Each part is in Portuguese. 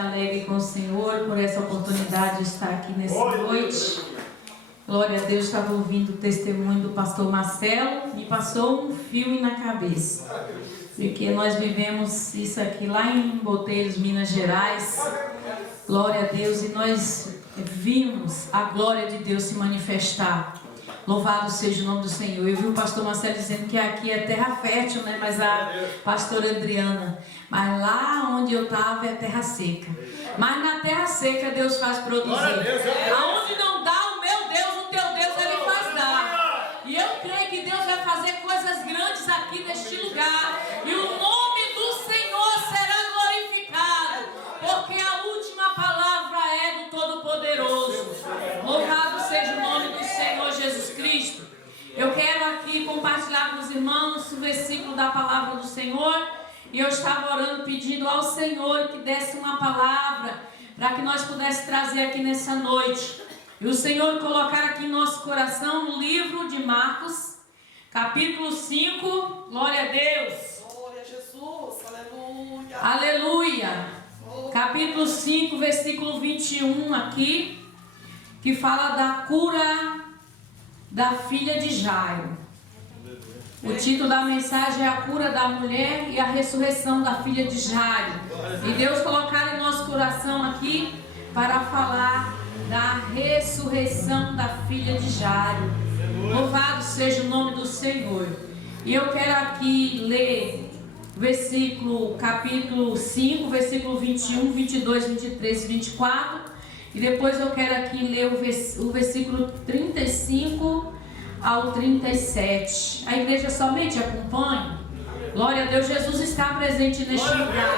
alegre com o Senhor por essa oportunidade de estar aqui nessa noite. Glória a Deus, estava ouvindo o testemunho do pastor Marcelo, me passou um filme na cabeça. Porque nós vivemos isso aqui lá em Boteiros, Minas Gerais. Glória a Deus, e nós vimos a glória de Deus se manifestar. Louvado seja o nome do Senhor. Eu vi o pastor Marcelo dizendo que aqui é terra fértil, né? Mas a pastora Adriana, mas lá onde eu estava é terra seca. Mas na terra seca Deus faz produzir. Aonde não dá, o meu Deus, o teu Deus, Ele faz dar. E eu creio que Deus vai fazer coisas grandes aqui neste lugar. E o nome do Senhor será glorificado. Porque a última palavra é do Todo-Poderoso. Louvado seja o nome do Senhor Jesus Cristo. Eu quero aqui compartilhar com os irmãos o versículo da palavra do Senhor. E eu estava orando, pedindo ao Senhor que desse uma palavra para que nós pudéssemos trazer aqui nessa noite. E o Senhor colocar aqui em nosso coração no livro de Marcos, capítulo 5. Glória a Deus. Glória a Jesus. Aleluia. Aleluia. Capítulo 5, versículo 21 aqui, que fala da cura da filha de Jairo. O título da mensagem é a cura da mulher e a ressurreição da filha de Jairo. E Deus colocar em nosso coração aqui para falar da ressurreição da filha de Jairo. Louvado seja o nome do Senhor. E eu quero aqui ler versículo, capítulo 5, versículo 21, 22, 23 e 24. E depois eu quero aqui ler o versículo 35 ao 37. A igreja somente acompanha. Glória a Deus, Jesus está presente neste lugar.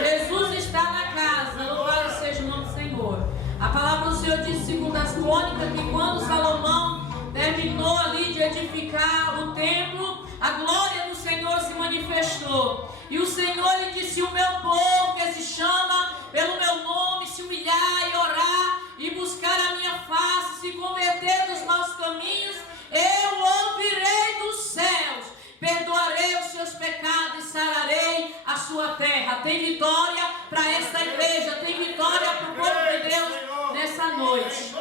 Jesus está na casa. Louvado seja o nome do Senhor. A palavra do Senhor diz, segundo as crônicas, que quando Salomão terminou ali de edificar o templo, a glória do Senhor se manifestou. E o Senhor lhe disse: o meu povo que se chama pelo meu nome, se humilhar e orar e buscar a minha face, se converter dos maus caminhos, eu ouvirei dos céus, perdoarei os seus pecados e sararei a sua terra. Tem vitória para esta igreja, tem vitória para o povo de Deus nessa noite.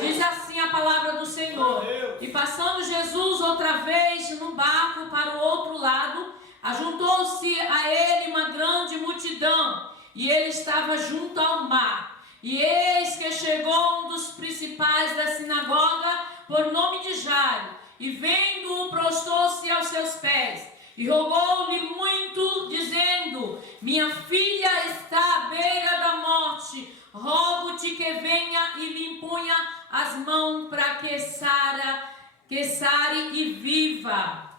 Diz assim a palavra do Senhor: e passando Jesus outra vez no barco para o outro lado, ajuntou-se a ele uma grande multidão, e ele estava junto ao mar. E eis que chegou um dos principais da sinagoga, por nome de Jairo, e vendo-o, prostou-se aos seus pés, e rogou-lhe muito, dizendo: minha filha está à beira da morte, rogo-te que venha e lhe imponha as mãos para que sare e viva.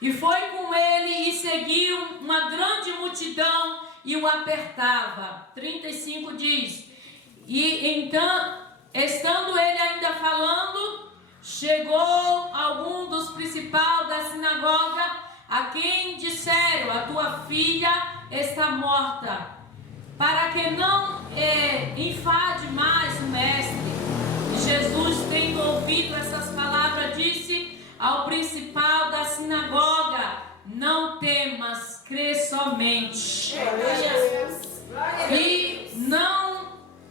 E foi com ele e seguiu uma grande multidão e o apertava. 35 diz: e então, estando ele ainda falando, chegou algum dos principais da sinagoga, a quem disseram: a tua filha está morta, para que não enfade mais o mestre. E Jesus, tendo ouvido essas palavras, disse ao principal da sinagoga: não temas, crê somente. E não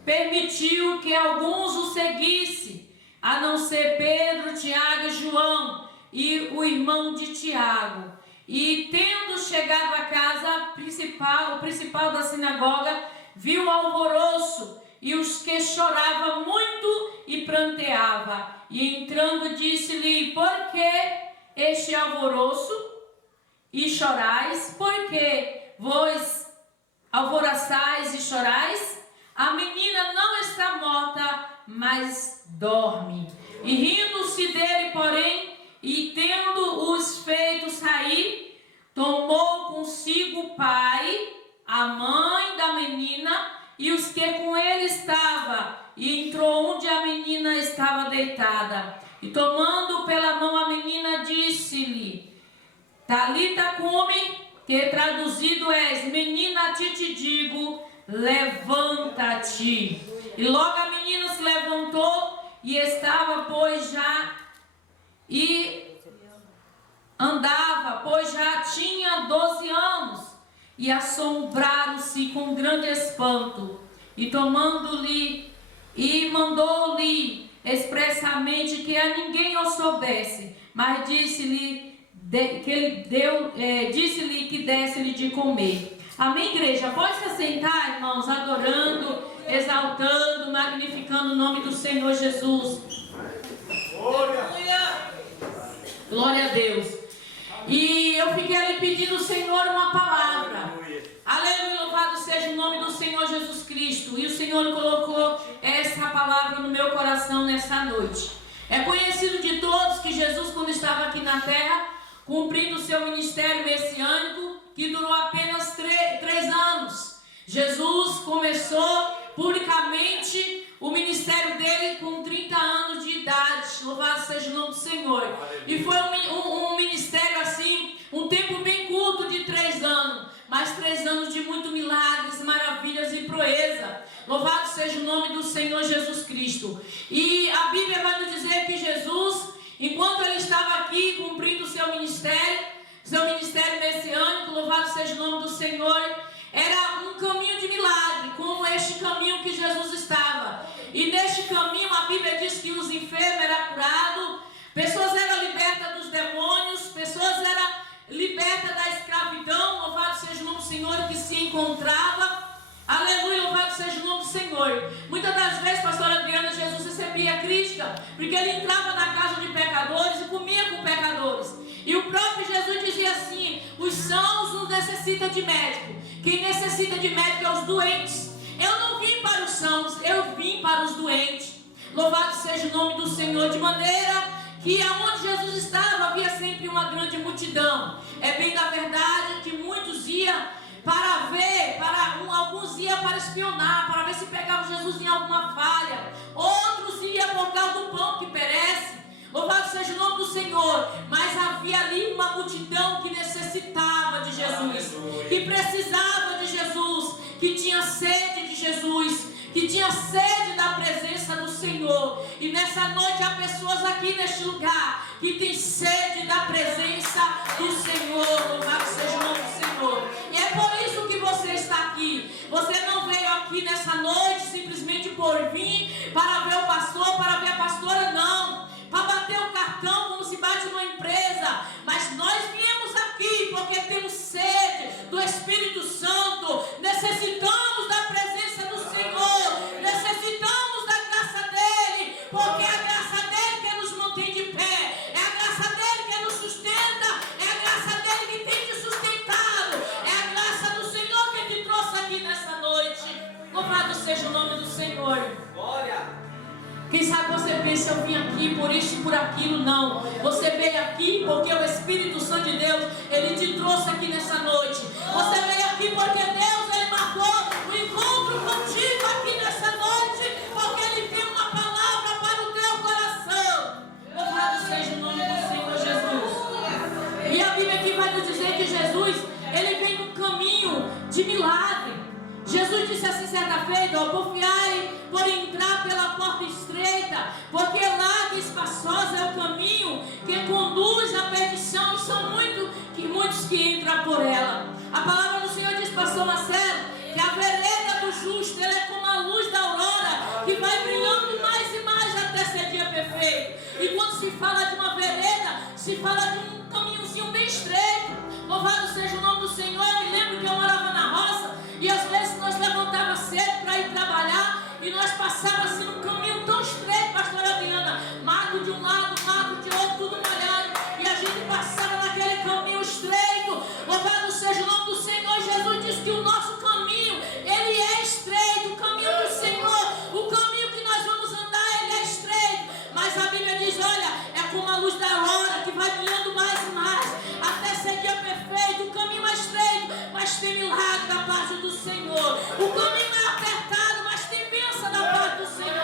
permitiu que alguns o seguissem, a não ser Pedro, Tiago e João, e o irmão de Tiago. E tendo chegado à casa principal, o principal da sinagoga viu o alvoroço e os que choravam muito e pranteava. E entrando disse-lhe: por que este alvoroço e chorais? Por que vos alvoroçais e chorais? A menina não está morta, mas dorme. E rindo-se dele, porém, e tendo-os feito sair, tomou consigo o pai, a mãe da menina e os que com ele estavam, e entrou onde a menina estava deitada. E tomando pela mão a menina, disse-lhe: Talita cumi, que traduzido é: menina, te digo, levanta-te. E logo a menina se levantou e estava, pois já, e andava, pois já tinha 12 anos. E assombraram-se com com grande espanto, e tomando-lhe, e mandou-lhe expressamente que a ninguém o soubesse, mas disse-lhe disse-lhe que desse-lhe de comer. Amém, igreja? Pode se assentar, irmãos, adorando, exaltando, magnificando o nome do Senhor Jesus. Glória a Deus. E eu fiquei ali pedindo ao Senhor uma palavra. Aleluia, louvado seja o nome do Senhor Jesus Cristo. E o Senhor colocou essa palavra no meu coração nessa noite. É conhecido de todos que Jesus, quando estava aqui na terra, cumprindo o seu ministério messiânico, que durou apenas 3 anos. Jesus começou publicamente o ministério dele com 30 anos de idade. Louvado seja o nome do Senhor. E foi um ministério assim, um tempo bem curto de 3 anos. Mas 3 anos de muito milagres, maravilhas e proeza. Louvado seja o nome do Senhor Jesus Cristo. E a Bíblia vai nos dizer que Jesus, enquanto ele estava aqui cumprindo o seu ministério messiânico, louvado seja o nome do Senhor, era um caminho de milagre, como este caminho que Jesus estava. E neste caminho a Bíblia diz que os enfermos eram curados, pessoas eram libertas dos demônios, pessoas eram libertas da escravidão, louvado seja o nome do Senhor, que se encontrava. Aleluia, louvado seja o nome do Senhor. Muitas das vezes, pastora Adriana, Jesus recebia crítica, porque ele entrava na casa de pecadores e comia com pecadores. E o próprio Jesus dizia assim: os sãos não necessitam de médico, quem necessita de médico é os doentes. Eu não vim para os sãos, eu vim para os doentes. Louvado seja o nome do Senhor, de maneira que aonde Jesus estava havia sempre uma grande multidão. É bem da verdade que muitos iam para ver, alguns iam para espionar, para ver se pegavam Jesus em alguma falha. Outros iam por causa do pão que perece. Louvado seja o nome do Senhor. Mas havia ali uma multidão que necessitava de Jesus, que precisava de Jesus, que tinha sede de Jesus, que tinha sede da presença do Senhor. E nessa noite há pessoas aqui neste lugar que têm sede da presença do Senhor. Louvado seja o nome do Senhor. E é por isso que você está aqui. Você não veio aqui nessa noite simplesmente por vir para ver o pastor, para ver a pastora, não. Para bater o cartão como se bate numa empresa. Mas nós viemos aqui porque temos sede do Espírito Santo. Necessitamos da presença do Senhor. Necessitamos da graça dele. Porque é a graça dele que nos mantém de pé. É a graça dele que nos sustenta. É a graça dele que tem te sustentado. É a graça do Senhor que te trouxe aqui nessa noite. Louvado seja o nome do Senhor. Glória. Quem sabe você pensa, eu vim aqui por isso e por aquilo. Não, você veio aqui porque o Espírito Santo de Deus, ele te trouxe aqui nessa noite. Você veio aqui porque Deus, ele marcou o encontro contigo aqui nessa noite, porque ele tem uma palavra para o teu coração. Louvado seja o nome do Senhor Jesus. E a Bíblia aqui vai nos dizer que Jesus, ele vem num caminho de milagre. Jesus disse assim certa feita: porfiai por entrar pela porta estreita, porque larga e espaçosa é o caminho que conduz à perdição, e são muitos que entram por ela. A palavra do Senhor diz, pastor Marcelo, que a vereda do justo, ela é como a luz da aurora, que vai brilhando mais e mais até ser dia perfeito. E quando se fala de uma vereda, se fala de um caminhozinho bem estreito. Louvado seja o nome do Senhor. Eu me lembro que eu morava na roça, e às vezes nós levantávamos cedo para ir trabalhar, e nós passávamos assim num caminho tão estreito, pastora Adriana, mato de um lado, mato de outro, tudo molhado, e a gente passava naquele caminho estreito. Louvado seja o nome do Senhor. Jesus disse que o nosso caminho, ele é estreito, o caminho do Senhor, o caminho que nós vamos andar, ele é estreito. Mas a Bíblia diz, olha, é como a luz da aurora, que vai brilhando mais e mais, até ser dia perfeito. O caminho é estreito, mas tem milagre da parte do Senhor. O caminho é apertado, mas tem bênção da parte do Senhor.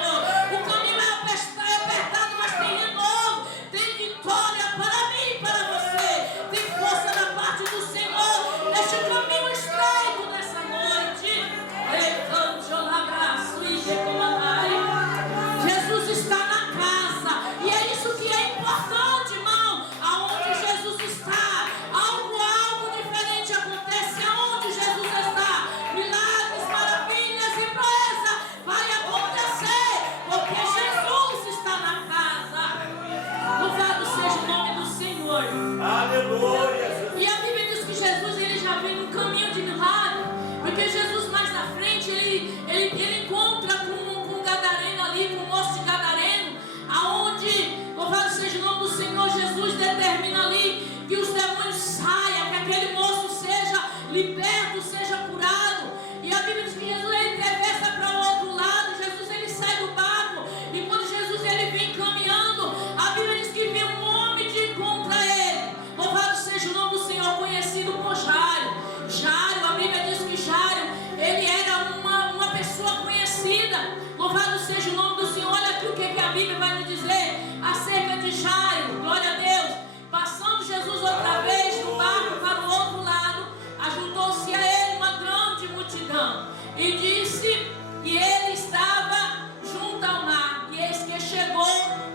Louvado seja o nome do Senhor. Olha aqui o que a Bíblia vai nos dizer acerca de Jairo. Glória a Deus. Passando Jesus outra vez no barco para o outro lado, ajuntou-se a ele uma grande multidão. E disse, e ele estava junto ao mar. E eis que chegou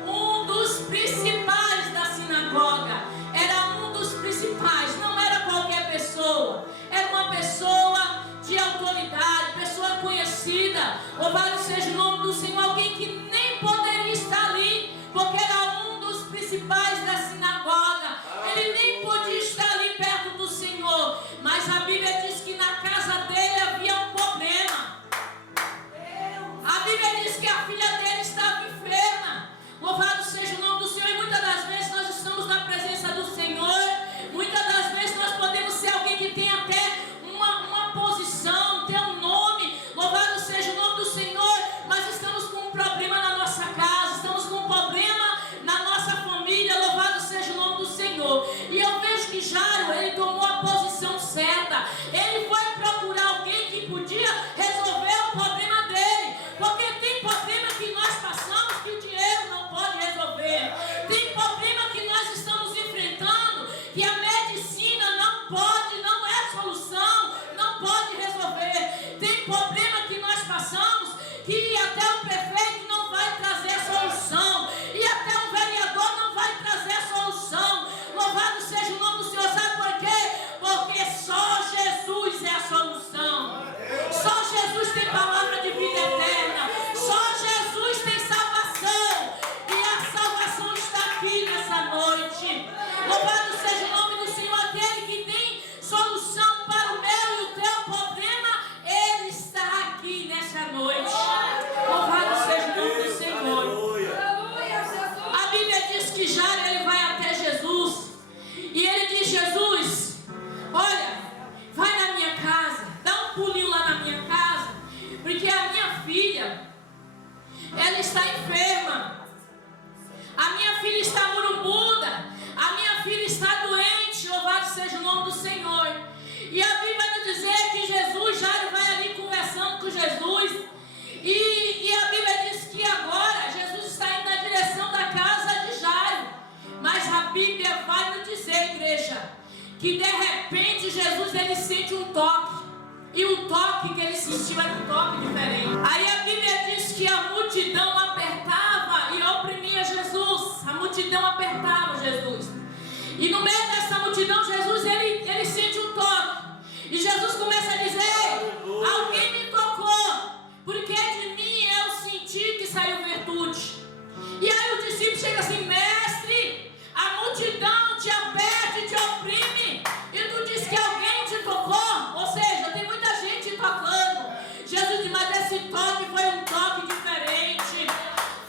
um dos principais da sinagoga. Era um dos principais, não era qualquer pessoa. Era uma pessoa de autoridade, pessoa conhecida. Louvado seja o nome do Senhor. Alguém que nem poderia estar ali, porque era um dos principais da sinagoga. Ele nem podia estar ali perto do Senhor. Mas a Bíblia diz que na casa dele havia um problema. A Bíblia diz que a filha dele estava enferma. Louvado seja o nome do Senhor. E muitas das vezes nós estamos na presença do Senhor. Muitas das vezes nós podemos ser alguém que tem até uma posição, tem um nome. Louvado seja o nome do Senhor. Mas estamos com um problema na nossa casa. Estamos com um problema na nossa família. Louvado seja o nome do Senhor. E eu vejo que Jairo, ele tomou a posição certa. Ele foi procurar alguém que podia resolver o problema dele. Porque tem problema que nós passamos que o dinheiro não pode resolver. Tem problema que nós estamos enfrentando que a medicina não pode, não é solução, não pode resolver. Tem problema que nós passamos que até o prefeito não vai trazer a solução. E até o vereador não vai trazer a solução. Louvado seja o nome do Senhor. Sabe por quê? Porque só Jesus é a solução. Só Jesus tem palavra de vida eterna. Só Jesus tem salvação. E a salvação está aqui nessa noite. Louvado seja o nome do Senhor. Aquele que tem solução para o meu e o teu problema, Ele está aqui nessa noite. Louvado seja o nome do Senhor. A Bíblia diz que Jairo, ele vai até Jesus. E ele diz, Jesus, olha, vai na minha casa, dá um pulinho lá na minha casa, porque a minha filha, ela está enferma. A minha filha está moribunda. A minha filha está doente. Louvado seja o nome do Senhor. E a Bíblia vai nos dizer que Jesus, Jairo vai ali conversando com Jesus. E a Bíblia diz que agora Jesus está indo na direção da casa de Jairo. Mas a Bíblia vai nos dizer, igreja, que de repente Jesus, ele sente um toque. E o toque que ele sentiu era um toque diferente. Aí a Bíblia diz que a multidão apertava e oprimia Jesus. A multidão apertava Jesus. E no meio dessa multidão, Jesus, ele sente um toque. E Jesus começa a dizer, alguém me tocou, porque de mim eu senti que saiu virtude. E aí o discípulo chega assim, mestre, a multidão te aperta e te oprime, e tu diz que alguém te tocou. Ou seja, tem muita gente tocando. Jesus diz, mas esse toque foi um toque diferente.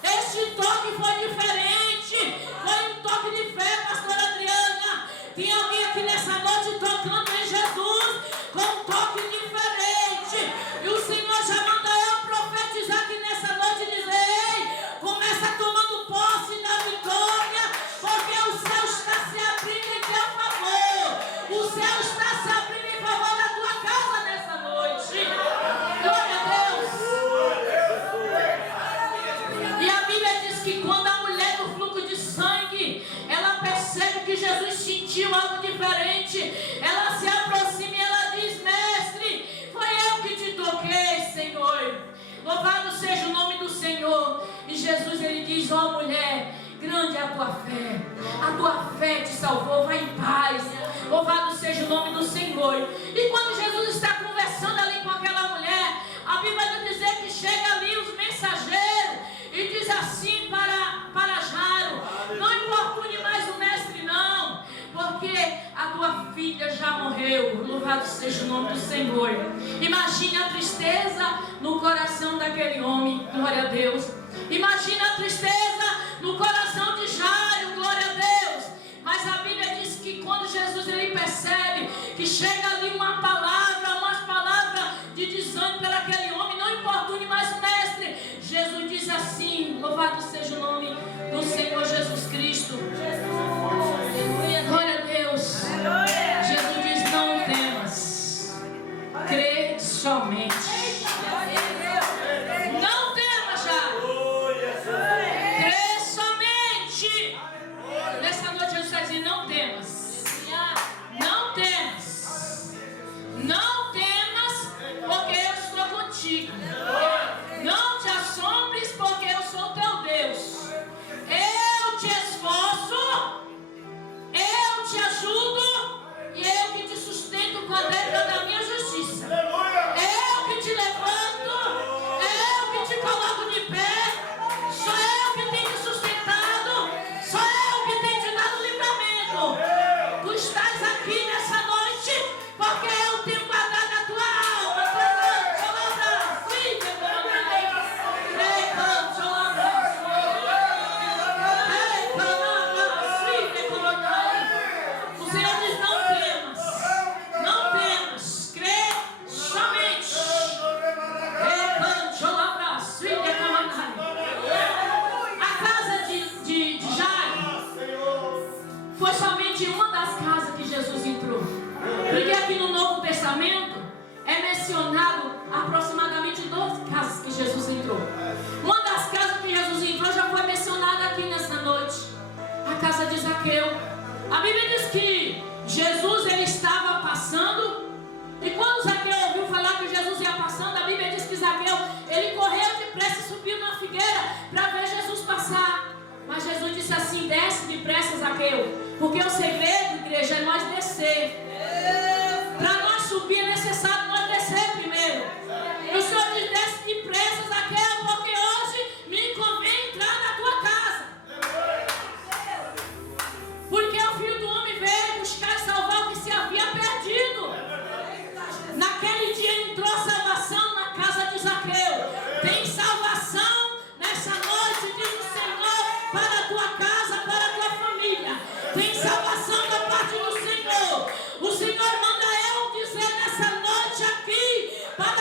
Esse toque foi diferente. Foi um toque de fé, pastora Adriana. Tem alguém aqui nessa noite tocando em Jesus com um toque diferente. E o Senhor já manda eu profetizar aqui nessa noite e dizer, ei, começa tomando posse da vitória, porque o céu está se abrindo em teu favor. O céu está se abrindo em favor da tua casa nessa noite. Glória a Deus. E a Bíblia diz que quando a mulher do fluxo de sangue, ela percebe que Jesus sentiu algo diferente, ela se aproxima e ela diz, mestre, foi eu que te toquei, Senhor. Louvado seja o nome do Senhor. E Jesus, ele diz, ó mulher, grande é a tua fé te salvou, vai em paz. Louvado seja o nome do Senhor. E quando Jesus está conversando ali com aquela mulher, a Bíblia vai dizer que chega ali os mensageiros e diz assim para Jairo, não importune mais o mestre não, porque a tua filha já morreu. Louvado seja o nome do Senhor. Imagine a tristeza no coração daquele homem. Glória a Deus. Imagine a tristeza no coração de Jairo. Glória a Deus. Mas a Bíblia diz que quando Jesus, ele percebe que chega ali umas palavras de desânimo para aquele homem, não importune mais o mestre, Jesus diz assim, louvado seja o nome do Senhor Jesus Cristo. Glória a Deus. Jesus diz, não temas, crê somente. Não temas, contigo. Não te assombres, porque eu sou teu Deus. Eu te esforço, eu te ajudo e eu que te sustento com a destra da minha justiça. Eu que te levanto, eu que te coloco de pé. Sou eu que tenho te sustentado, sou eu que tenho te dado livramento. Tu estás aqui nessa noite porque eu tenho guardado a tua alma. O Senhor diz: não temas, crê somente. A casa de Jairo foi somente uma das casas que Jesus entrou. Porque aqui no Novo Testamento é mencionado aproximadamente 12 casas que Jesus entrou. Uma das casas que Jesus entrou já foi mencionada aqui nessa noite, a casa de Zaqueu. A Bíblia diz que Jesus ele estava passando, e quando Zaqueu ouviu falar que Jesus ia passando, a Bíblia diz que Zaqueu ele correu depressa e subiu na figueira para ver Jesus passar. Mas Jesus disse assim: desce depressa, Zaqueu, porque o segredo, igreja, é nós descer. Para nós subir é necessário nós descer primeiro. E o Senhor diz: desce depressa, Zaqueu, porque hoje me convém entrar na tua casa. Porque o Filho do Homem veio buscar e salvar o que se havia perdido. Naquele dia entrou salvação na casa de Zaqueu. Tem salvação nessa noite, diz o Senhor, para a tua casa, para a tua família. Tem salvação da parte do Senhor. O Senhor manda eu dizer nessa noite aqui, para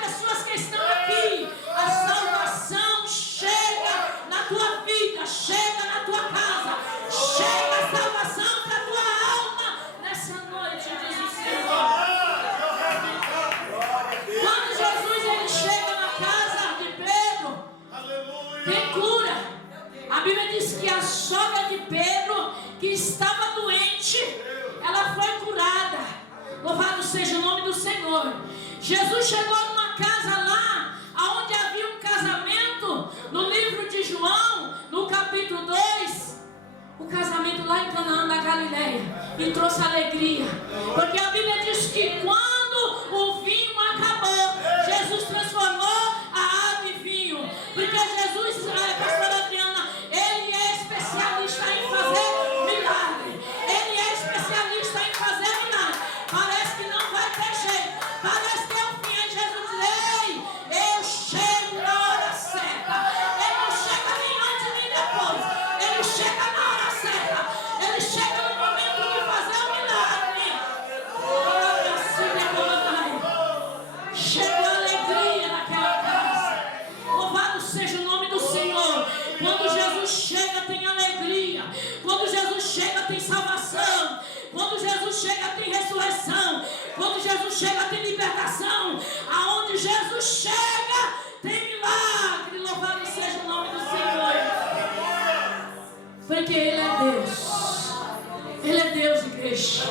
pessoas que estão aqui: a salvação chega na tua vida, chega na tua casa, chega a salvação para a tua alma nessa noite, diz o Senhor. Quando Jesus ele chega na casa de Pedro, tem cura. A Bíblia diz que a sogra de Pedro, que estava doente, ela foi curada. Louvado seja o nome do Senhor. Jesus chegou numa casa lá, onde havia um casamento. No livro de João, no capítulo 2, o casamento lá em Canaã da Galileia, e trouxe alegria, porque a Bíblia diz que quando o vinho acabou, Jesus transformou a água em vinho. Porque Jesus, pastora Adriana, ele é especialista em fazer milagre. Ele é especialista em fazer milagre. Parece que não vai ter jeito, parece que é o fim. Aí Jesus diz: ei, eu chego na hora certa. Ele não chega nem antes nem depois, ele chega na hora certa. Ele chega no momento de fazer o milagre. Chegou alegria naquela casa. Louvado seja o nome do Senhor. Quando Jesus chega tem alegria. Quando Jesus chega tem salvação. Quando Jesus chega tem ressurreição. Quando Jesus chega tem libertação. Aonde Jesus chega tem milagre. Louvado seja o nome do Senhor. Porque Ele é Deus. Ele é Deus, igreja.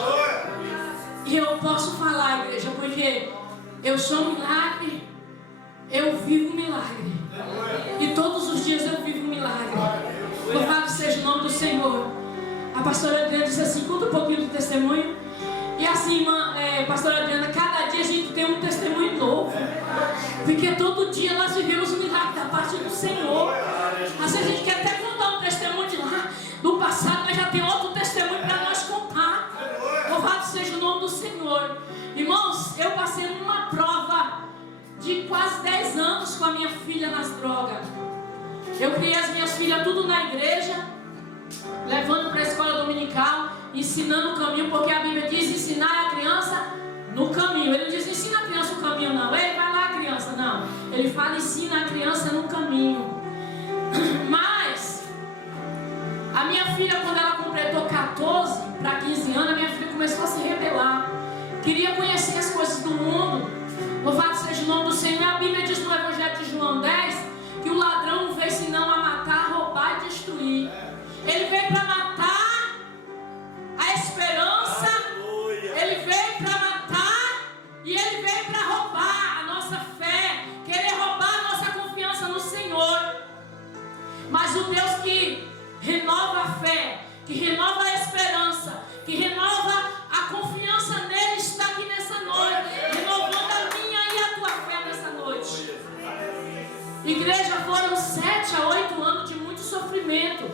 E eu posso falar, igreja, porque eu sou um milagre. Eu vivo um milagre. E todos os dias eu vivo um milagre. Louvado seja o nome do Senhor. A pastora Adriana disse assim: conta um pouquinho do testemunho. E assim, irmã, pastora Adriana, cada dia a gente tem um testemunho novo. Porque todo dia nós vivemos um milagre da parte do Senhor. Às vezes a gente quer até contar um testemunho de lá, do passado, mas já tem outro testemunho para nós contar. Louvado seja o nome do Senhor. Irmãos, eu passei numa prova de quase 10 anos com a minha filha nas drogas. Eu criei as minhas filhas tudo na igreja, levando para a escola dominical, ensinando o caminho, porque a Bíblia diz ensinar a criança no caminho. Ele não diz ensina a criança o caminho, não. Ei, vai lá, criança, não. Ele fala ensina a criança no caminho. Mas a minha filha, quando ela completou 14 para 15 anos, a minha filha começou a se rebelar. Queria conhecer as coisas do mundo. Louvado seja o nome do Senhor. A Bíblia diz no Evangelho de João 10 que o ladrão não veio senão a matar, roubar e destruir. Ele veio para matar a esperança. Ele veio para matar Igreja, foram 7 a 8 anos de muito sofrimento.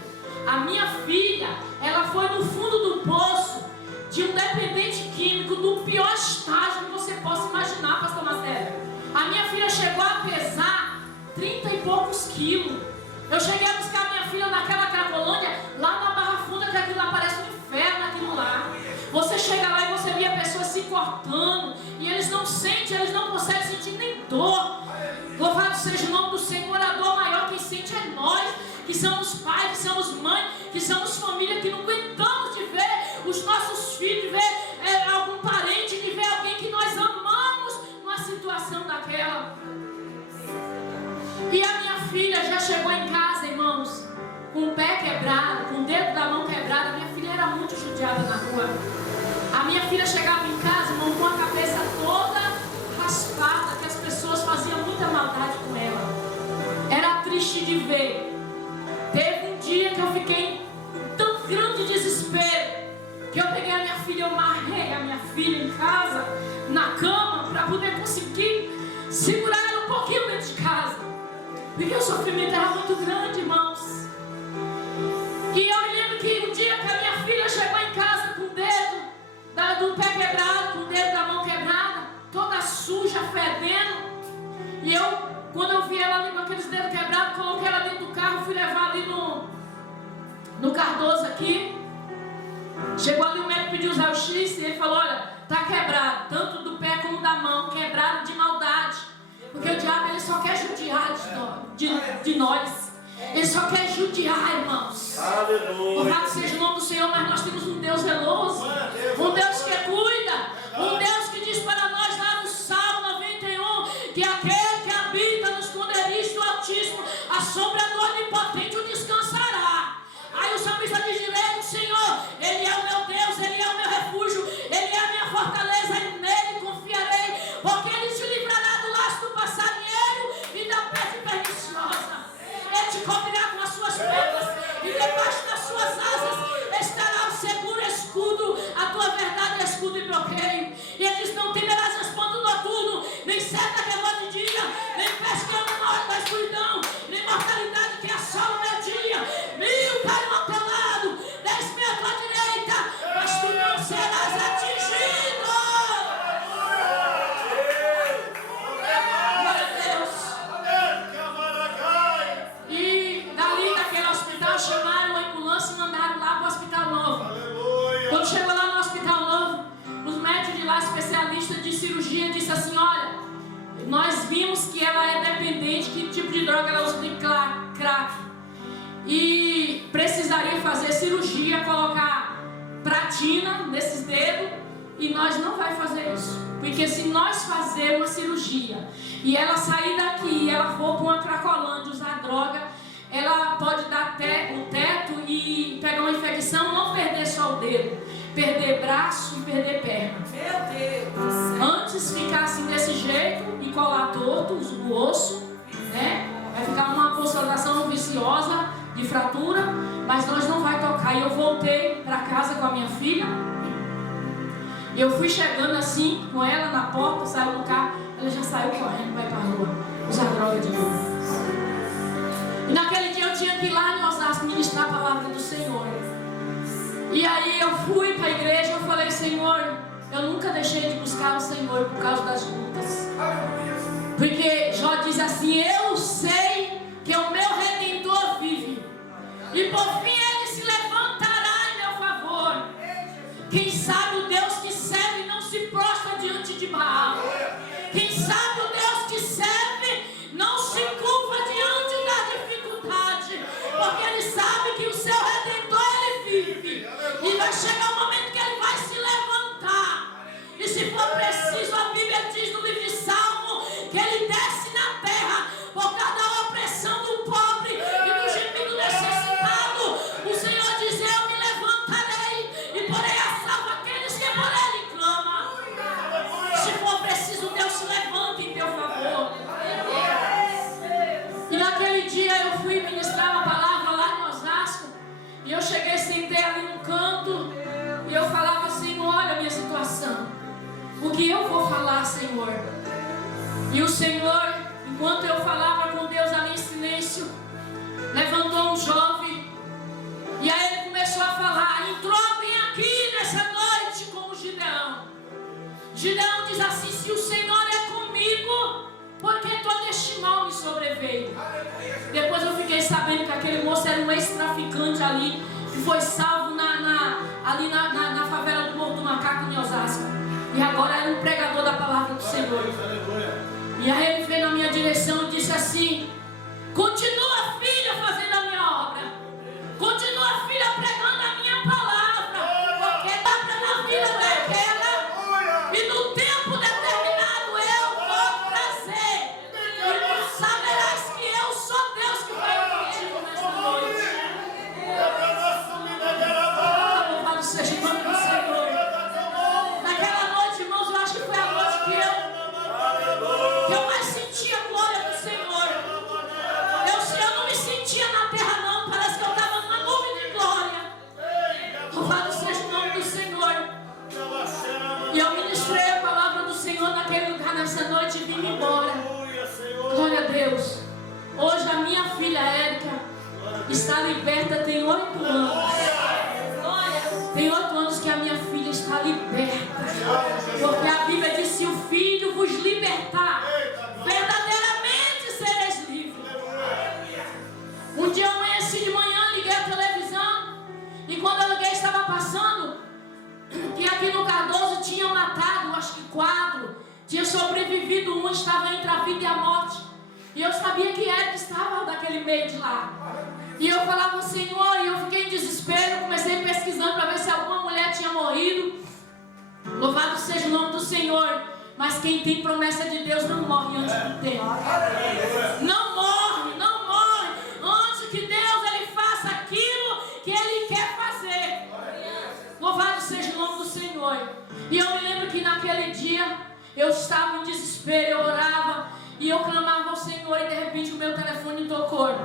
A minha filha, ela foi no fundo do poço de um dependente químico do pior estágio que você possa imaginar, pastor Marcelo. A minha filha chegou a pesar 30 e poucos quilos. Eu cheguei a buscar a minha filha naquela Cracolândia, lá na Barra Funda, que aquilo lá parece um inferno, aquilo lá. Você chega lá e você vê a pessoa se cortando, e eles não sentem, eles não conseguem sentir nem dor. Louvado seja o nome do Senhor. A dor maior quem sente é nós, que somos pais, que somos mães, que somos família, que não aguentamos de ver os nossos filhos, de ver algum parente, de ver alguém que nós amamos numa situação daquela. E a minha filha já chegou em casa, irmãos, com o pé quebrado, com o dedo da mão quebrado. Minha filha era muito judiada na rua. A minha filha chegava em casa, irmão, com a cabeça toda raspada, que as pessoas faziam muita maldade com ela. Era triste de ver. Teve um dia que eu fiquei em tão grande desespero, que eu peguei a minha filha, eu amarrei a minha filha em casa, na cama, para poder conseguir segurar ela um pouquinho dentro de casa, porque o sofrimento era muito grande, irmãos. E eu me lembro que um dia que a minha filha chegou em casa com o dedo do pé quebrado, com o dedo da mão quebrada, toda suja, fedendo. E eu, quando eu vi ela com aqueles dedos quebrados, coloquei ela dentro do carro, fui levar ali no Cardoso aqui. Chegou ali, o médico pediu os raio-x e ele falou: olha, tá quebrado, tanto do pé como da mão, quebrado de maldade. Porque o diabo, ele só quer judiar de nós. Ele só quer judiar, irmãos. Aleluia. Louvado seja o nome do Senhor, mas nós temos um Deus zeloso, um Deus que cuida, um Deus que diz para nós lá no Salmo 91, que aquele que habita nos esconderijos do Altíssimo, a sombra do Onipotente o descansará. Aí o salmista diz: direi do Senhor, Ele é o meu Deus, Ele é o meu refúgio, Ele é a minha fortaleza, e nele confiarei, porque Ele te livrará do laço do passarinheiro e da peste perniciosa. Ele te cobrirá com as suas pedras, e debaixo das suas asas estará o seguro escudo, a tua verdade é escudo e bloqueio. E ele diz: não temerás espanto noturno, nem seta que voa de dia, nem peste que anda na hora da escuridão, nem mortalidade que assola o meu dia. 1000 cairão ao teu lado, 10.000 à tua direita, mas tu não serás atingido. Glória a Deus. E dali daquele hospital chamaram a ambulância e mandaram lá para o Hospital Novo. Quando chegou lá no Hospital Novo, os médicos de lá, especialistas de cirurgia, disse assim: olha, nós vimos que ela é dependente, que tipo de droga ela usa, de crack, e precisaria fazer cirurgia, colocar pratina nesses dedos, e nós não vai fazer isso, porque se nós fazermos uma cirurgia e ela sair daqui e ela for para uma Cracolândia usar droga, ela pode dar o teto e pegar uma infecção, não perder só o dedo, perder braço e perder perna. Meu Deus. Antes ficar assim desse jeito e colar torto o osso, né? Vai ficar uma consolidação viciosa de fratura, mas nós não vai tocar. E eu voltei para casa com a minha filha. Eu fui chegando assim com ela na porta, saiu do carro, ela já saiu correndo, vai para a rua usar droga de novo. E naquele dia eu tinha que ir lá em Osasco ministrar a palavra do Senhor. E aí eu fui para a igreja, eu falei: Senhor, eu nunca deixei de buscar o Senhor por causa das lutas. Porque Jó diz assim: eu sei que o meu Redentor vive, e por fim ele se levantará em meu favor. Quem sabe o Deus que serve não se prostra diante de Baal. Quem sabe o Deus que serve não se curva diante da dificuldade, porque ele sabe que o seu Redentor ele vive, e vai chegar o momento que ele vai se levantar. E se for preciso, a Bíblia diz no livro de Salmo que ele desce na terra por causa da opressão do pobre e do gemido necessitado. O Senhor diz: eu me levantarei e porei a salvo aqueles que por ele clamam. Se for preciso, Deus se levanta em teu favor. E naquele dia eu fui ministrar uma palavra lá em Osasco, e eu cheguei, sentei ali no canto, e eu falava assim: olha a minha situação, o que eu vou falar, Senhor? E o Senhor, enquanto eu falava com Deus ali levantou um jovem, e aí ele começou a falar, entrou bem aqui nessa noite como Gideão. Gideão diz assim, se o Senhor é comigo, por que todo este mal me sobreveio? Depois eu fiquei sabendo que aquele moço era um ex-traficante ali, que foi salvo ali na favela do Morro do Macaco, em Osasco. E agora era um pregador da palavra do Senhor. E aí ele veio na minha direção e disse assim, continua, filha, fazendo a minha obra. Continua, filha, pregando a minha palavra. Porque dá para a vida daquela. E no tempo determinado eu vou trazer. E tu saberás que eu sou Deus que vai contigo nesta noite. Louvado seja o nome do Senhor. Naquela noite, irmãos, eu acho que foi a noite que eu mais senti a glória do Senhor. Eu não me sentia na terra não, parece que eu estava numa nuvem de glória. Louvado seja o nome do Senhor. E eu ministrei a palavra do Senhor naquele lugar nessa noite e vim embora. Glória a Deus. Hoje a minha filha Érica está liberta, tem 8 anos. Tem 8 anos que a minha filha está liberta. Porque a Bíblia diz, se o Filho vos libertar, verdadeiramente sereis livres. Um dia eu amanheci de manhã, liguei a televisão, e quando eu liguei estava passando que aqui no Cardoso tinha matado, acho que 4, tinha sobrevivido um, estava entre a vida e a morte. E eu sabia que Érica estava daquele meio de lá. E eu falava, Senhor, e eu fiquei em desespero, comecei pesquisando para ver se alguma mulher tinha morrido. Louvado seja o nome do Senhor. Mas quem tem promessa de Deus não morre antes do tempo. Não morre, não morre antes que Deus ele faça aquilo que Ele quer fazer. Louvado seja o nome do Senhor. E eu me lembro que naquele dia eu estava em desespero, eu orava e eu clamava ao Senhor e de repente o meu telefone tocou.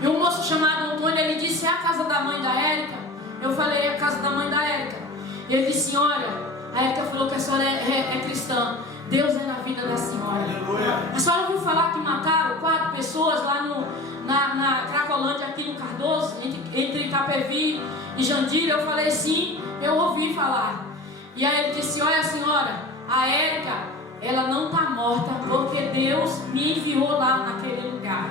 E um moço chamado Antônio, ele disse, é a casa da mãe da Érica? Eu falei, é a casa da mãe da Érica. Ele disse, olha, a Érica falou que a senhora é cristã. Deus é na vida da senhora. A senhora ouviu falar que mataram 4 pessoas lá na Cracolândia, aqui no Cardoso, entre Itapevi e Jandira? Eu falei, sim, eu ouvi falar. E aí ele disse, olha senhora, a Érica, ela não está morta, porque Deus me enviou lá naquele lugar.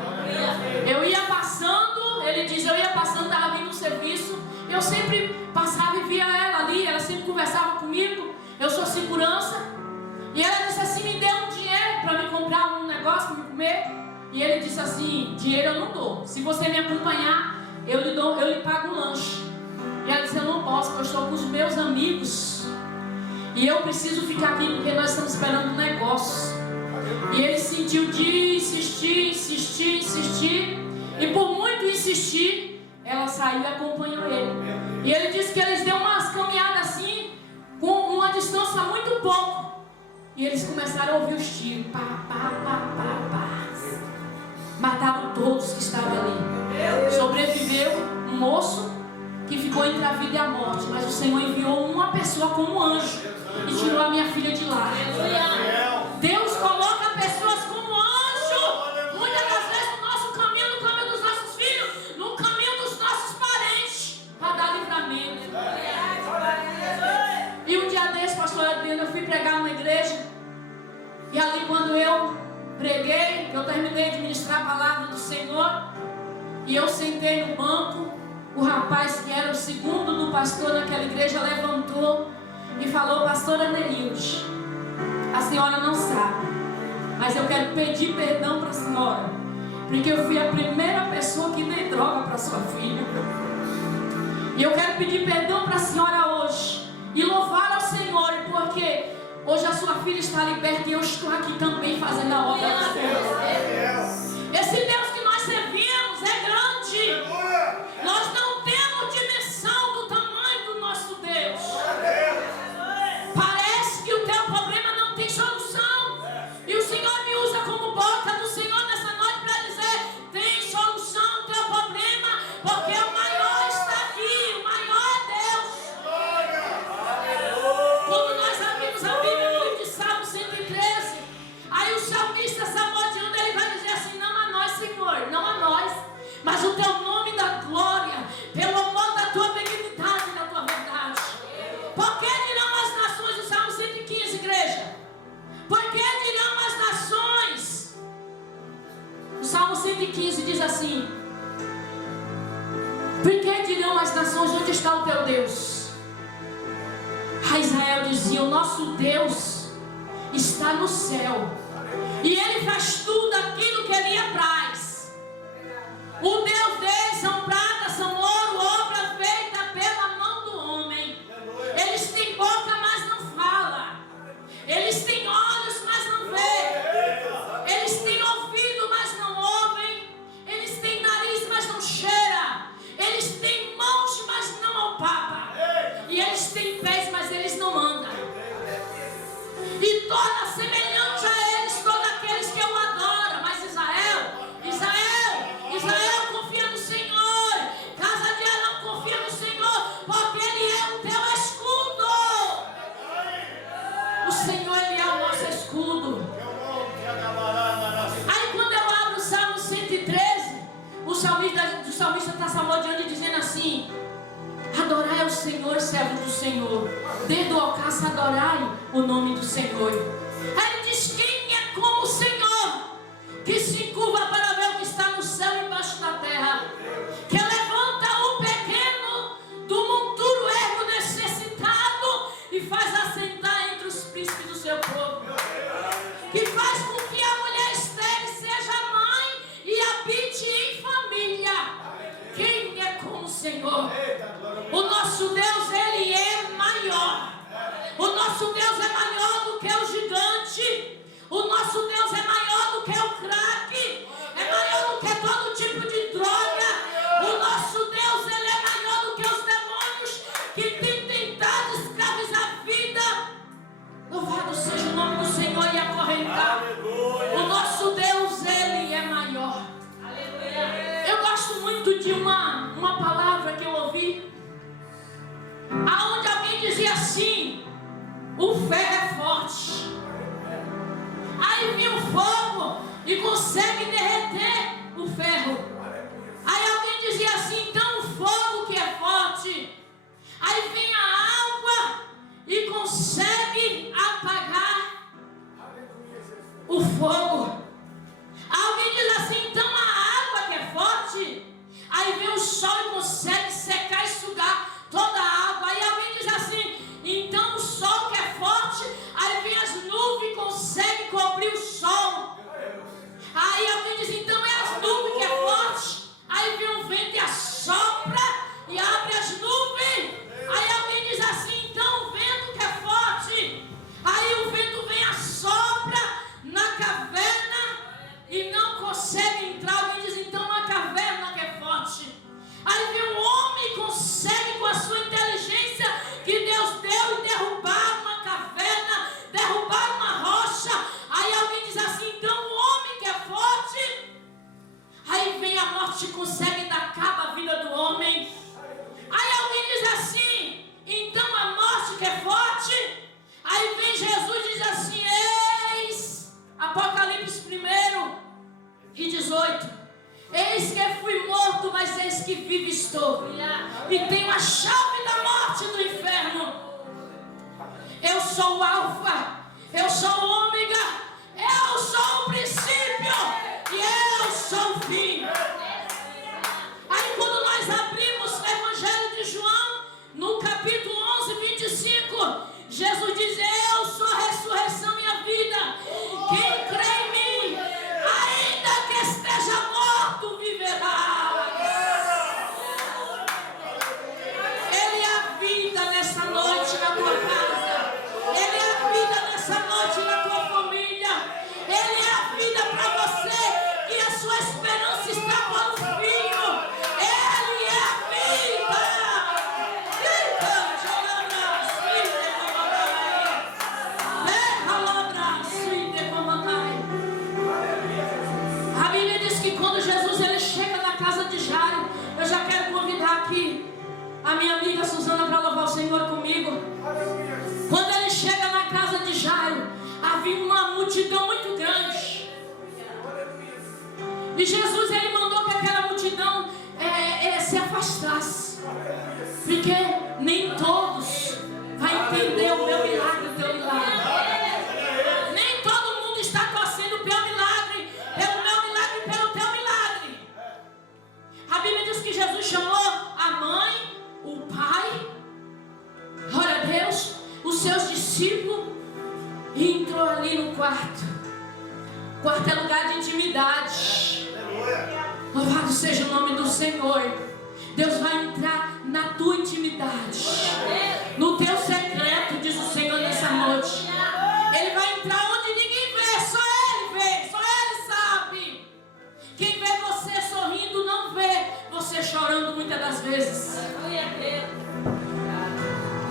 Eu ia passando, ele diz, eu ia passando, estava vindo no serviço, eu sempre passava e via ela ali, ela sempre conversava comigo, eu sou segurança. E ela disse assim, me dê um dinheiro para me comprar um negócio para me comer. E ele disse assim, dinheiro eu não dou, se você me acompanhar, eu lhe pago um lanche. E ela disse, eu não posso, porque eu estou com os meus amigos. E eu preciso ficar aqui porque nós estamos esperando um negócio. E ele sentiu de insistir. E por muito insistir, ela saiu e acompanhou ele. E ele disse que eles deu umas caminhadas assim, com uma distância muito pouco. E eles começaram a ouvir os tiros. Pá. Mataram todos que estavam ali. Sobreviveu um moço que ficou entre a vida e a morte. Mas o Senhor enviou uma pessoa como anjo e tirou a minha filha de lá. Deus coloca pessoas como anjo, muitas das vezes no nosso caminho, no caminho dos nossos filhos, no caminho dos nossos parentes, para dar livramento. E um dia desse, pastor Adriano, eu fui pregar numa igreja, e ali quando eu preguei, eu terminei de ministrar a palavra do Senhor, e eu sentei no banco, o rapaz que era o segundo do pastor naquela igreja levantou e falou, pastora Neilde, a senhora não sabe, mas eu quero pedir perdão para a senhora, porque eu fui a primeira pessoa que dei droga para sua filha. E eu quero pedir perdão para a senhora hoje e louvar ao Senhor, porque hoje a sua filha está liberta e eu estou aqui também fazendo a obra do Senhor. Esse Deus que nós servimos é grande. Nós não temos dimensão do tamanho do nosso Deus. Parece que o teu problema não tem solução. E o Senhor me usa como boca do Senhor nessa noite para dizer, tem solução o teu problema, porque o maior está aqui, o maior é Deus. Quando nós abrimos a Bíblia no livro de Salmo 113, aí o salmista salmodiando, ele vai dizer assim, não a nós, Senhor, que dirão as nações? O Salmo 115 diz assim: por que dirão as nações, onde está o teu Deus? A Israel dizia: o nosso Deus está no céu, e Ele faz tudo aquilo que Ele apraz. O Deus deles são prata, são ouro, obra feita pela mão do homem. Eles têm boca, mas não falam. Eles têm olhos, mas não vê. Eles têm ouvido, mas não ouvem. Eles têm nariz, mas não cheira. Eles têm mãos, mas não apalpam. E eles têm pés, mas eles não andam. E torna semelhante a eles todos aqueles que eu adoro. Mas Israel confia no Senhor. Casa de Arão confia no Senhor, porque Ele é o teu escudo. O Senhor, Ele é o nosso escudo. Aí quando eu abro o Salmo 113, o salmista está salmodiando e dizendo assim: adorai ao Senhor, servos do Senhor, desde o alcance adorai o nome do Senhor. Aí ele diz: quem é como o Senhor, que se curva para ver o que está no céu e embaixo da terra, que levanta o pequeno do monturo, ergue o necessitado e faz assentar entre os príncipes do seu povo, que faz com que a mulher estéril seja mãe e habite em família. Quem é como o Senhor? O nosso Deus, Ele é maior. O nosso Deus é maior do que o gigante. O nosso Deus é maior do que o crack. É maior do que todo tipo de droga. O nosso Deus, Ele é maior do que os demônios que têm tentado escravizar a vida. Louvado seja o nome do Senhor e acorrentar. O nosso Deus, Ele é maior. Eu gosto muito de uma palavra que eu ouvi, aonde alguém dizia assim: o ferro é forte. Aí vinha o fogo e consegue derreter o ferro. Aí alguém dizia assim: então o fogo que é forte. Aí vem a água e consegue apagar o fogo. Alguém diz assim: então a água que é forte. Aí vem o sol e consegue secar e sugar toda a água. Aí alguém diz assim: então o sol que é forte. Aí vem as nuvens e consegue cobrir o sol. Aí alguém diz: então é as nuvens que é forte. Aí vem o vento e assopra e abre as nuvens. Aí alguém diz assim: então o vento que é forte. Aí o vento vem e assopra na caverna e não consegue entrar. Alguém diz: então uma caverna que é forte. Aí vem um homem e consegue, com a sua inteligência que Deus deu, e derrubar uma caverna, derrubar uma rocha. Aí alguém diz assim: então o homem que é forte. Aí vem a morte e consegue dar cabo à vida do homem. Aí alguém diz assim: então a morte que é forte. Aí vem Jesus e diz assim: eis, Apocalipse 1:18. Eis que fui morto, mas eis que vivo estou. E tenho a chave da morte do inferno. Eu sou o Alfa, eu sou o Ômega, eu sou o princípio e eu sou o fim. Aí quando nós abrimos o Evangelho de João, no capítulo 11:25, Jesus diz: eu sou a ressurreição e a vida. Quem crê em mim, ainda que esteja morto, viverá. Ele é a vida nessa noite na tua casa. Ele é a vida nessa noite na tua família. Ele é a vida para você, que a sua esperança está para o Filho. Ele é a vida. A Bíblia diz que quando Jesus ele chega na casa de Jairo, eu já quero convidar aqui a minha amiga Suzana para louvar o Senhor comigo. Quando ele chega na casa de Jairo, havia uma multidão muito grande. E Jesus ele mandou que aquela multidão se afastasse, porque nem todos vão entender o meu milagre, o teu milagre. Nem todo ali no quarto. O quarto é lugar de intimidade. Louvado seja o nome do Senhor. Deus vai entrar na tua intimidade, no teu secreto, diz o Senhor nessa noite. Ele vai entrar onde ninguém vê, só Ele sabe. Quem vê você sorrindo não vê você chorando muitas das vezes.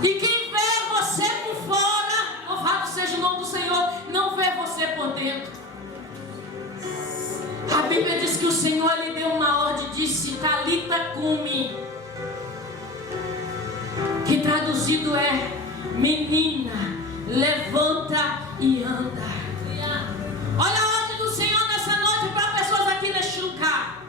E quem vê você por fora, louvado seja o nome do Senhor, não vê você por dentro. A Bíblia diz que o Senhor lhe deu uma ordem, disse: Talita cumi, que traduzido é: menina, levanta e anda. Olha a ordem do Senhor nessa noite para pessoas aqui neste lugar.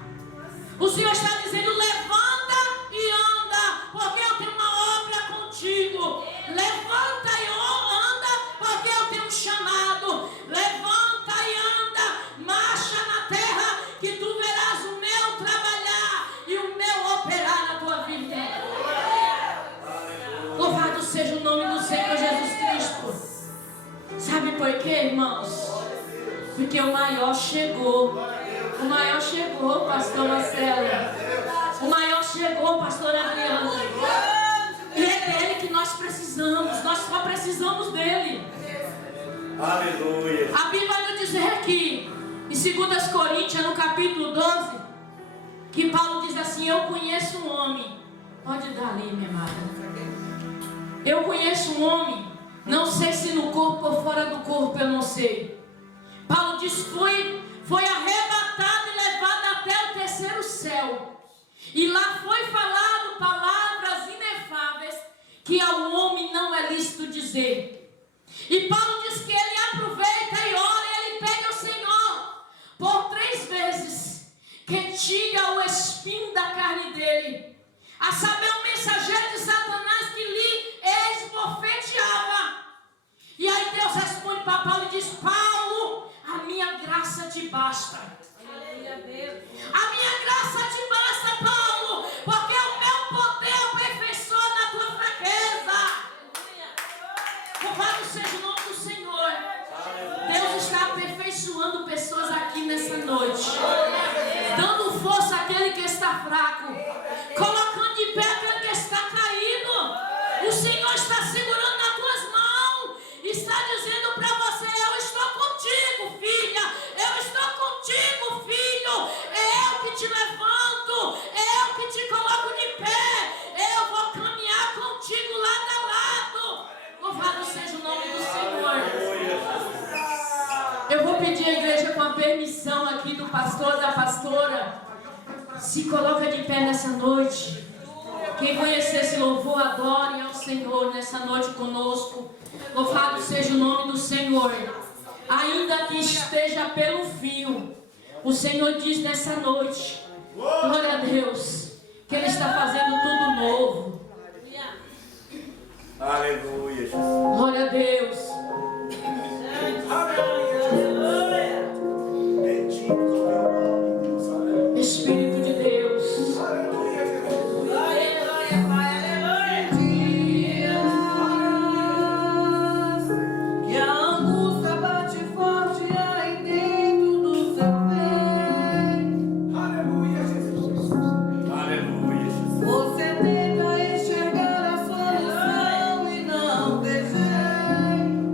O Senhor está dizendo: levanta e anda, porque eu tenho uma obra contigo. Levanta e anda, porque eu tenho um chamado. Levanta e anda, marcha na terra, que tu verás o meu trabalhar e o meu operar na tua vida. Louvado seja o nome do Senhor Jesus Cristo. Sabe por quê, irmãos? Porque o maior chegou. O maior chegou, pastor Marcelo. O maior chegou, pastor Adriano. E é dele que nós precisamos. Nós só precisamos dele. Aleluia. A Bíblia vai nos dizer aqui, em 2 Coríntios, no capítulo 12, que Paulo diz assim: eu conheço um homem. Pode dar ali, minha amada. Eu conheço um homem, não sei se no corpo ou fora do corpo, eu não sei. Paulo diz: foi arrebatado e levado até o terceiro céu. E lá foi falado palavras inefáveis que ao homem não é lícito dizer. E Paulo diz que ele aproveita e ora e ele pede ao Senhor por 3 vezes que tira o espinho da carne dele, a saber, o mensageiro de Satanás que lhe esbofeteava. E aí Deus responde para Paulo e diz: Paulo, a minha graça te basta. A minha graça te basta, Paulo, porque o meu poder aperfeiçoa na tua fraqueza. Louvado seja o nome do Senhor. Deus está aperfeiçoando pessoas aqui nessa noite, dando força àquele que está fraco, colocando de pé aquele que está caído. O Senhor está segurando nas tuas mãos, está dizendo para você: eu estou contigo, filha, eu estou contigo, filho, é eu que te levanto, é eu que te coloco de pé, eu vou caminhar contigo lado a lado. Louvado seja o nome do Senhor. Eu vou pedir à igreja, com a permissão aqui do pastor, da pastora, se coloca de pé nessa noite. Quem conhecer esse louvor, adore ao Senhor nessa noite conosco. Louvado seja o nome do Senhor. Ainda que esteja pelo fio, o Senhor diz nessa noite: glória a Deus, que Ele está fazendo tudo novo. Aleluia, Jesus. Glória a Deus. Espírito de Deus. Que a angústia bate forte aí dentro do seu peito. Aleluia, Jesus. Aleluia, Jesus. Você tenta enxergar a solução e não vê jeito.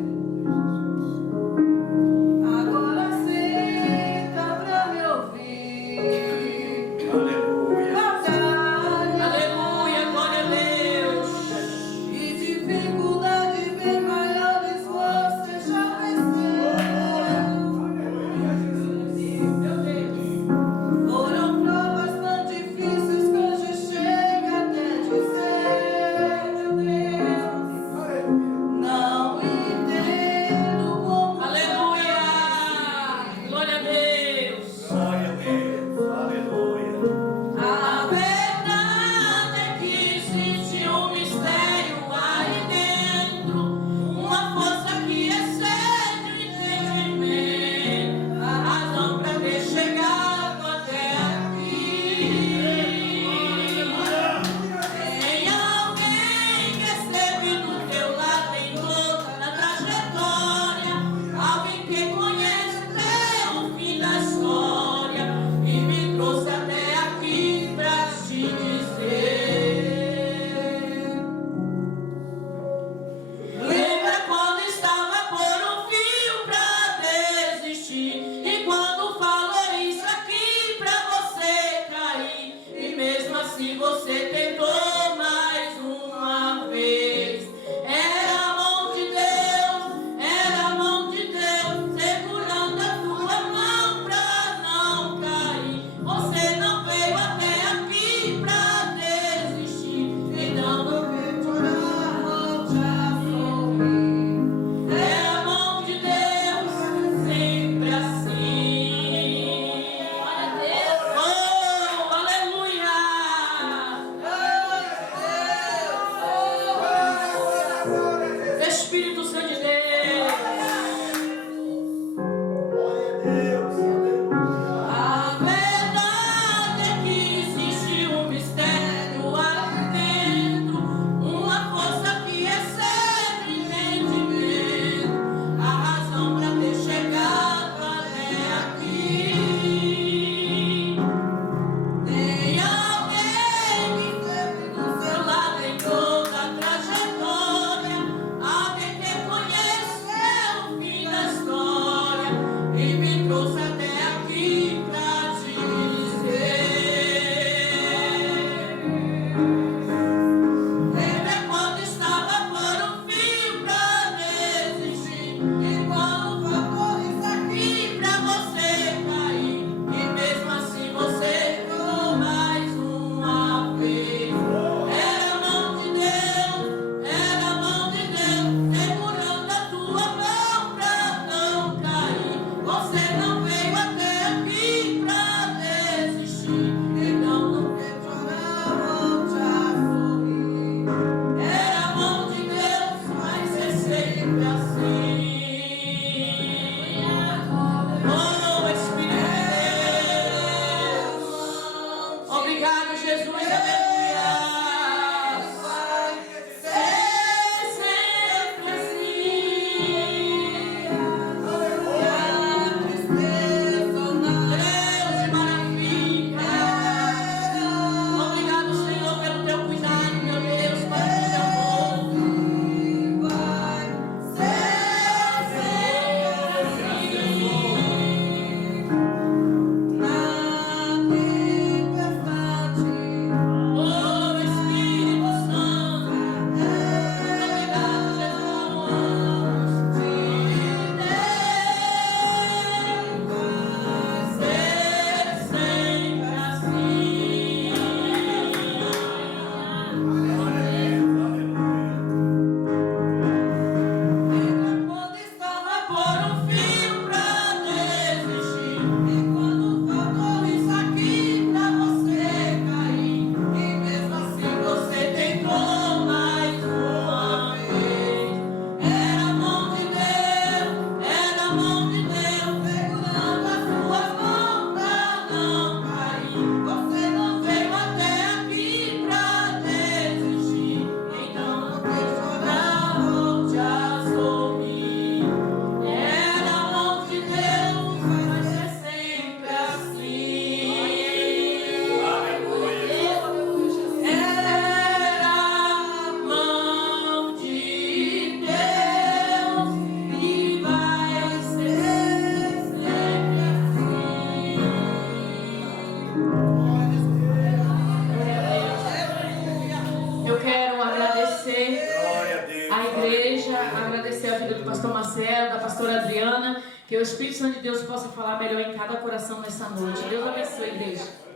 Agradecer a vida do pastor Marcelo, da pastora Adriana, que o Espírito Santo de Deus possa falar melhor em cada coração nessa noite. Deus abençoe, igreja.